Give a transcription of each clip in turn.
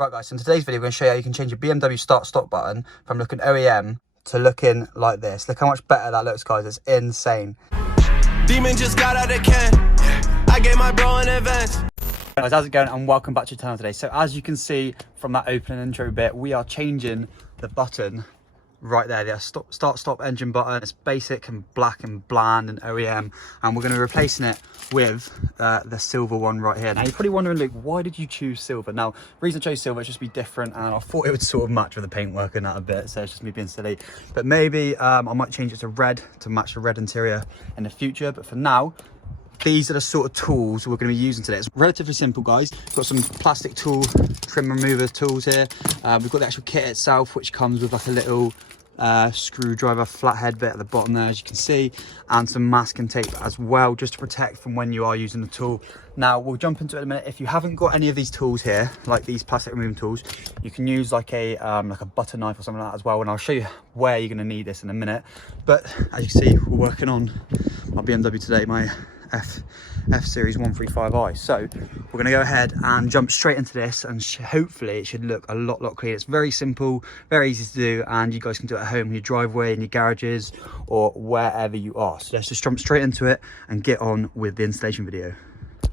Right guys, so in today's video, we're going to show you how you can change your BMW start-stop button from looking OEM to looking like this. Look how much better that looks, guys. It's insane. Demon just got out of can. I gave my bro an advance. Guys, how's it going? And welcome back to the channel today. So as you can see from that opening intro bit, we are changing the button right there, the start-stop engine button. It's basic and black and bland and OEM, and we're going to be replacing it with the silver one right here. Now you're probably wondering, Luke, why did you choose silver? Now the reason I chose silver is just to be different, and I thought it would sort of match with the paintwork and that a bit, so it's just me being silly. But maybe I might change it to red to match the red interior in the future, but for now, these are the sort of tools we're going to be using today. It's relatively simple, guys. We've got some plastic tool, trim remover tools here. We've got the actual kit itself, which comes with like a little screwdriver flathead bit at the bottom there, as you can see, and some masking tape as well, just to protect from when you are using the tool. Now we'll jump into it in a minute. If you haven't got any of these tools here, like these plastic removing tools, you can use like a butter knife or something like that as well, and I'll show you where you're going to need this in a minute. But as you can see, we're working on my BMW today, my F Series 135i. So we're going to go ahead and jump straight into this, and hopefully it should look a lot cleaner. It's very simple, very easy to do, and you guys can do it at home in your driveway, in your garages, or wherever you are. So let's just jump straight into it and get on with the installation video.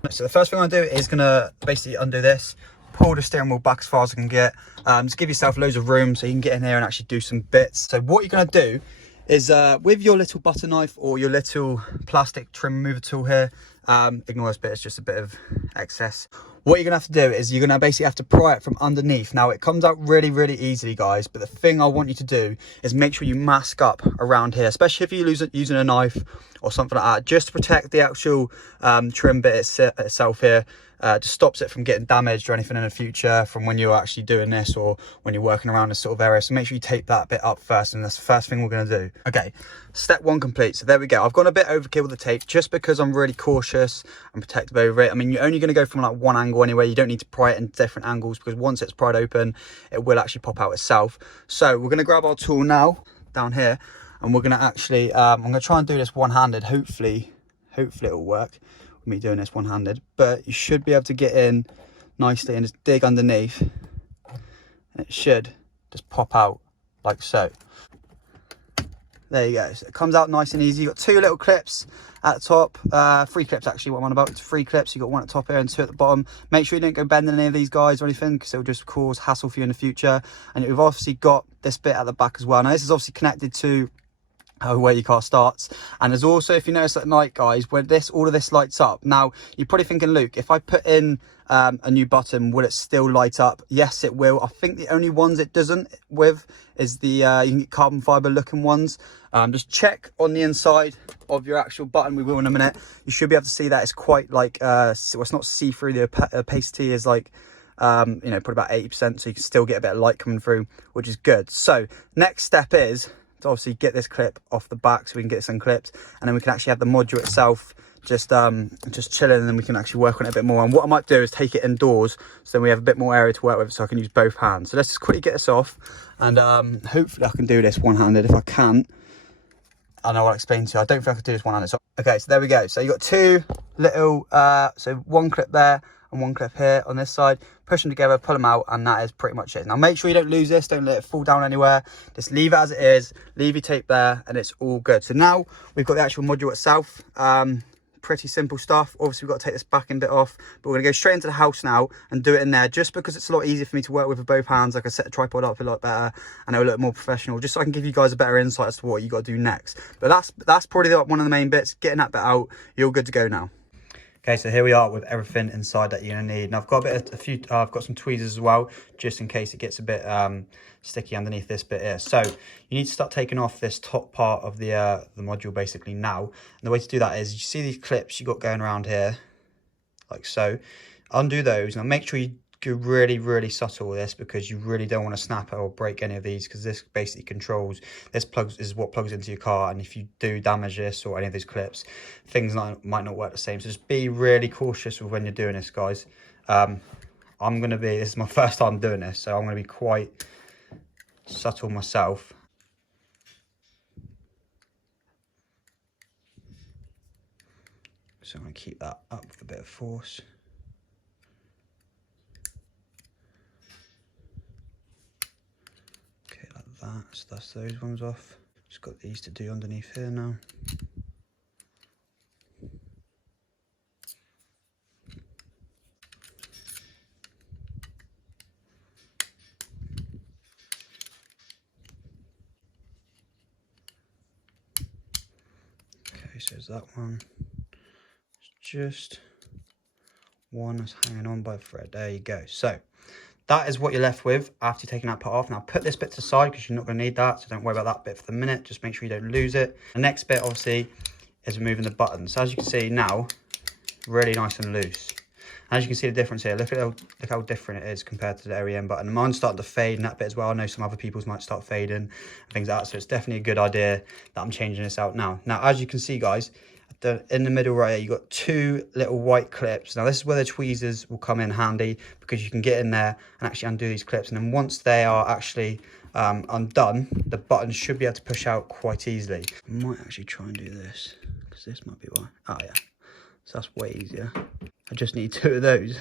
So the first thing I'm going to do is going to basically undo this, pull the steering wheel back as far as I can get, just give yourself loads of room so you can get in here and actually do some bits. So what you're going to do is with your little butter knife or your little plastic trim remover tool here, ignore this bit, it's just a bit of excess. What you're gonna have to do is you're gonna basically have to pry it from underneath. Now it comes out really easily, guys, but the thing I want you to do is make sure you mask up around here, especially if you're using a knife or something like that, just to protect the actual trim bit itself here. Just stops it from getting damaged or anything in the future from when you're actually doing this or when you're working around this sort of area. So make sure you tape that bit up first, and that's the first thing we're going to do. Okay, step one complete. So there we go. I've gone a bit overkill with the tape just because I'm really cautious and protective over it. I mean, you're only going to go from like one angle anyway. You don't need to pry it in different angles, because once it's pried open, it will actually pop out itself. So we're going to grab our tool now down here, and we're going to actually I'm going to try and do this one-handed. Hopefully it'll work, me doing this one-handed, but you should be able to get in nicely and just dig underneath, and it should just pop out like so. There you go. So it comes out nice and easy. You've got two little clips at the top, 3 clips actually, what I'm on about. It's 3 clips. You've got one at the top here and 2 at the bottom. Make sure you don't go bending any of these guys or anything, because it'll just cause hassle for you in the future. And you've obviously got this bit at the back as well. Now this is obviously connected to where your car starts, and there's also, if you notice at night, guys, when all of this lights up. Now you're probably thinking, Luke, if I put in a new button, will it still light up? Yes, it will. I think the only ones it doesn't with is the you can get carbon fiber looking ones. Just check on the inside of your actual button. We will in a minute. You should be able to see that it's quite like well, it's not see-through. The opacity is like you know, probably about 80%, so you can still get a bit of light coming through, which is good. So next step is to obviously get this clip off the back so we can get this unclipped, and then we can actually have the module itself just chilling, and then we can actually work on it a bit more. And what I might do is take it indoors, so then we have a bit more area to work with, so I can use both hands. So let's just quickly get this off, and hopefully I can do this one-handed. If I can't, I know I'll explain to you. I don't think I can do this one-handed. So, okay, so there we go. So you got 2 little so 1 clip there and 1 clip here on this side. Push them together, pull them out, and that is pretty much it. Now make sure you don't lose this, don't let it fall down anywhere. Just leave it as it is, leave your tape there, and it's all good. So now we've got the actual module itself. Pretty simple stuff. Obviously we've got to take this backing bit off, but we're going to go straight into the house now and do it in there, just because it's a lot easier for me to work with both hands. Like I set the tripod up a lot better, and it'll look more professional, just so I can give you guys a better insight as to what you got to do next. But that's probably one of the main bits. Getting that bit out, you're good to go now. Okay, so here we are with everything inside that you're gonna need. Now I've got I've got some tweezers as well, just in case it gets a bit sticky underneath this bit here. So you need to start taking off this top part of the module basically now. And the way to do that is, you see these clips you got going around here, like so. Undo those. Now make sure you go really subtle with this, because you really don't want to snap it or break any of these, because this basically controls, this is what plugs into your car, and if you do damage this or any of these clips, things might not work the same. So just be really cautious with when you're doing this, guys. This is my first time doing this, so I'm going to be quite subtle myself. So I'm going to keep that up with a bit of force. that, so that's those ones off. Just got these to do underneath here now. Okay, so there's that one. It's just one that's hanging on by the thread. There you go. So that is what you're left with after you've taken that part off. Now put this bit to the side because you're not going to need that, so don't worry about that bit for the minute. Just make sure you don't lose it. The next bit obviously is removing the button. So as you can see now, really nice and loose. As you can see the difference here, look how different it is compared to the OEM button. Mine's starting to fade in that bit as well. I know some other people's might start fading and things like that, so it's definitely a good idea that I'm changing this out now. Now, as you can see, guys, in the middle right here, you've got two little white clips. Now, this is where the tweezers will come in handy because you can get in there and actually undo these clips. And then once they are actually undone, the button should be able to push out quite easily. I might actually try and do this because this might be why. Oh, yeah. So that's way easier. I just need two of those.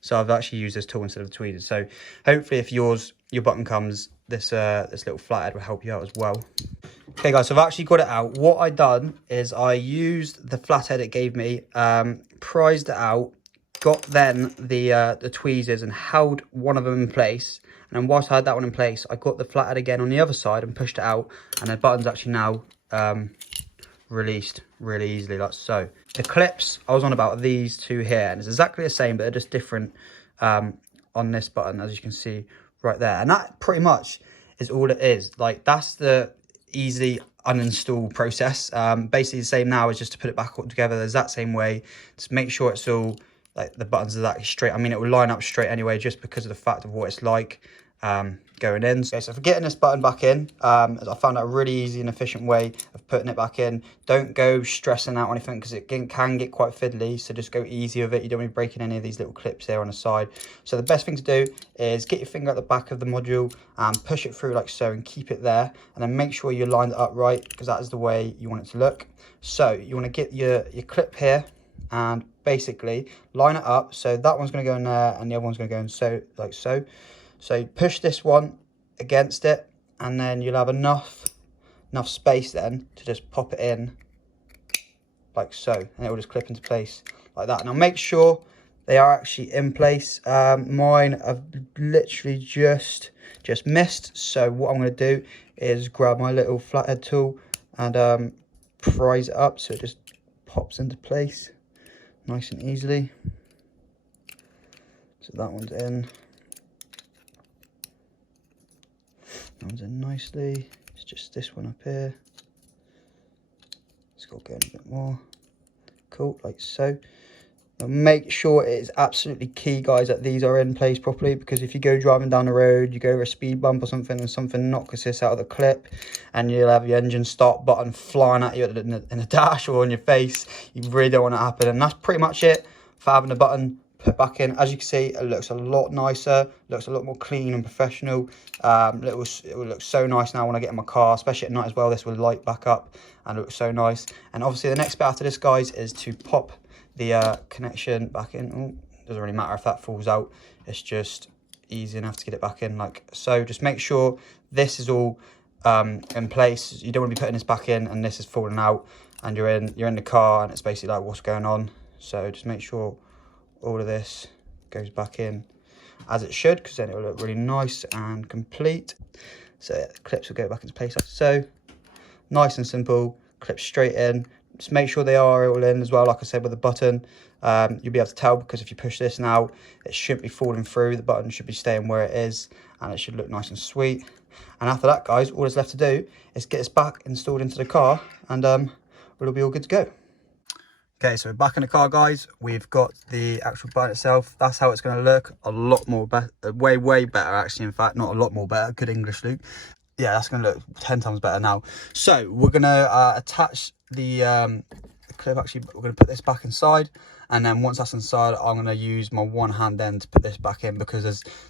So I've actually used this tool instead of tweezers. So hopefully if your button comes, this little flathead will help you out as well. Okay guys, so I've actually got it out. What I done is I used the flathead it gave me, prized it out, got then the tweezers and held one of them in place. And then whilst I had that one in place, I got the flathead again on the other side and pushed it out. And the button's actually now released really easily, like so. The clips I was on about these two here, and it's exactly the same, but they're just different on this button, as you can see right there. And that pretty much is all it is. Like, that's the easy uninstall process. Basically the same now is just to put it back all together the exact same way. Just make sure it's all, like, the buttons are that straight. I mean, it will line up straight anyway, just because of the fact of what it's like going in. Okay, so for getting this button back in, I found out a really easy and efficient way of putting it back in. Don't go stressing out or anything because it can get quite fiddly, so just go easy with it. You don't want to be breaking any of these little clips here on the side. So the best thing to do is get your finger at the back of the module and push it through like so and keep it there, and then make sure you lined it up right because that is the way you want it to look. So you want to get your clip here and basically line it up so that one's going to go in there and the other one's going to go in so, like so. So push this one against it, and then you'll have enough space then to just pop it in like so, and it will just clip into place like that. Now make sure they are actually in place. Mine have literally just missed. So what I'm going to do is grab my little flathead tool and prise it up so it just pops into place nice and easily. So that one's in. That one's in nicely. It's just this one up here. It's got to go in a bit more. Cool, like so. Now make sure it is absolutely key, guys, that these are in place properly, because if you go driving down the road, you go over a speed bump or something, and something knocks this out of the clip, and you'll have your engine start button flying at you in the dash or on your face. You really don't want it to happen. And that's pretty much it for having the button put back in. As you can see, it looks a lot nicer, looks a lot more clean and professional. It will look so nice now when I get in my car, especially at night as well. This will light back up and look so nice. And obviously the next bit after this, guys, is to pop the connection back in. Ooh, doesn't really matter if that falls out, it's just easy enough to get it back in like so. Just make sure this is all in place. You don't want to be putting this back in and this is falling out and you're in the car and it's basically like, what's going on? So just make sure all of this goes back in as it should, because then it will look really nice and complete. So yeah, the clips will go back into place like so. Nice and simple, clip straight in. Just make sure they are all in as well, like I said with the button. You'll be able to tell because if you push this now, it shouldn't be falling through. The button should be staying where it is and it should look nice and sweet. And after that, guys, all that's left to do is get this back installed into the car and we'll be all good to go. Okay, so we're back in the car, guys. We've got the actual button itself. That's how it's going to look. A lot more better, way better actually. In fact, not a lot more better. Good English, Luke. Yeah, that's going to look 10 times better now. So we're going to attach the clip. Actually, we're going to put this back inside, And then once that's inside, I'm going to use my one hand then to put this back in, because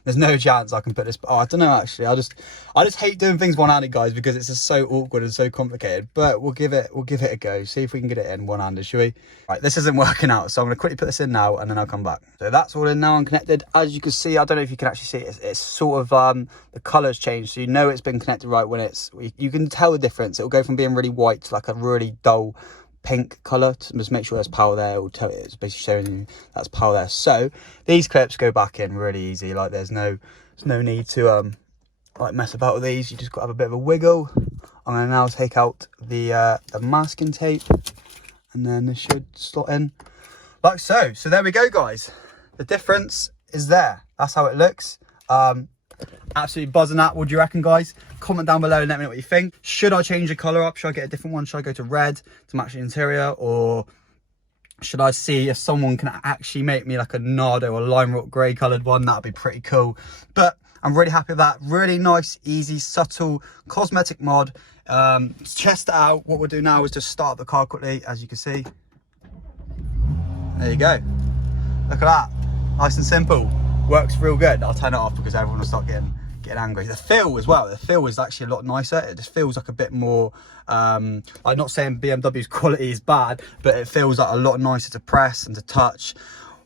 there's no chance I can put this. Oh, I don't know, actually. I just hate doing things one-handed, guys, because it's just so awkward and so complicated. But we'll give it a go. See if we can get it in one-handed, shall we? Right, this isn't working out, so I'm going to quickly put this in now, and then I'll come back. So that's all in now and connected. As you can see, I don't know if you can actually see it. It's sort of the colour's changed, so you know it's been connected right when you can tell the difference. It'll go from being really white to like a really dull pink colour. Just make sure there's power there. It'll tell it's basically showing you that's power there. So these clips go back in really easy. Like there's no need to like mess about with these. You just got to have a bit of a wiggle. I'm gonna now take out the masking tape, and then this should slot in like so. So there we go, guys. The difference is there. That's how it looks. Absolutely buzzing that. What do you reckon, guys? Comment down below and let me know what you think. Should I change the colour up? Should I get a different one? Should I go to red to match the interior? Or should I see if someone can actually make me like a Nardo or lime rock grey coloured one? That'd be pretty cool. But I'm really happy with that. Really nice, easy, subtle cosmetic mod. To test it out, what we'll do now is just start the car quickly, as you can see. There you go. Look at that. Nice and simple. Works real good. I'll turn it off because everyone will start getting angry. The feel as well. The feel is actually a lot nicer. It just feels like a bit more. I'm not saying BMW's quality is bad, but it feels like a lot nicer to press and to touch.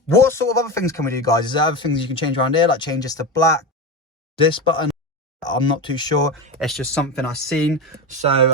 What sort of other things can we do, guys? Is there other things you can change around here, like change this to black? This button, I'm not too sure. It's just something I've seen. So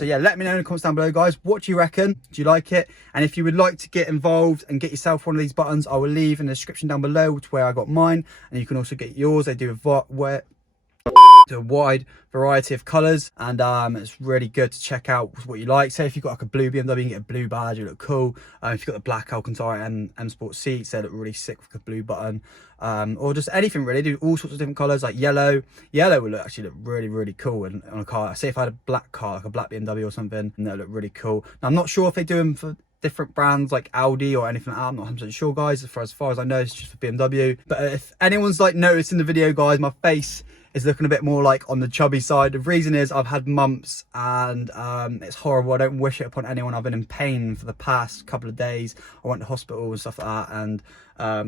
yeah, let me know in the comments down below, guys. What do you reckon? Do you like it? And if you would like to get involved and get yourself one of these buttons, I will leave in the description down below to where I got mine, and you can also get yours. They do a wide variety of colors, and it's really good to check out what you like. Say if you've got like a blue BMW, you can get a blue badge, you look cool. If you've got the black Alcantara M Sport seats, they look really sick with the blue button. Or just anything really. Do all sorts of different colors, like yellow will actually look really cool on a car. Say if I had a black car, like a black BMW or something, and that look really cool. Now I'm not sure if they do them for different brands like Audi or anything like that. I'm not 100% sure, guys. As far as I know, it's just for BMW. But if anyone's like noticed in the video, guys, my face is looking a bit more like on the chubby side. The reason is I've had mumps, and it's horrible. I don't wish it upon anyone. I've been in pain for the past couple of days. I went to hospital and stuff like that, and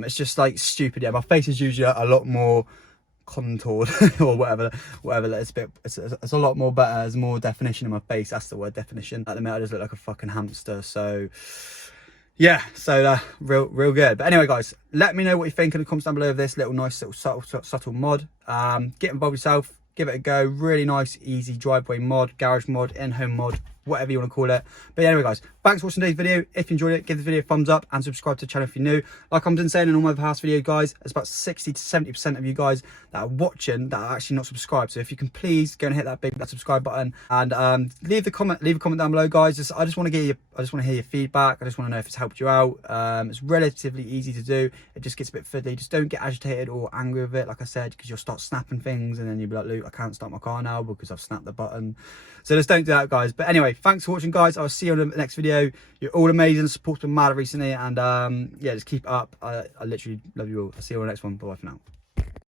it's just like stupid. Yeah, my face is usually a lot more contoured or whatever. It's a lot more better. There's more definition in my face. That's the word, definition. At the minute I just look like a fucking hamster. So yeah, so real good. But anyway, guys, let me know what you think in the comments down below of this little nice little subtle mod. Get involved yourself, give it a go. Really nice, easy driveway mod, garage mod, in-home mod, whatever you want to call it. But anyway, guys, thanks for watching today's video. If you enjoyed it, give the video a thumbs up and subscribe to the channel if you're new. Like I've been saying in all my past videos, guys, there's about 60 to 70% of you guys that are watching that are actually not subscribed. So if you can please go and hit that subscribe button, and leave a comment down below, guys. I just want to hear your feedback. I just want to know if it's helped you out. It's relatively easy to do. It just gets a bit fiddly. Just don't get agitated or angry with it, like I said, because you'll start snapping things, and then you'll be like, Luke, I can't start my car now because I've snapped the button. So just don't do that, guys. But anyway, thanks for watching, guys. I'll see you in the next video. You're all amazing. Support's been mad recently, and yeah, just keep it up. I literally love you all. I'll see you on the next one. Bye for now.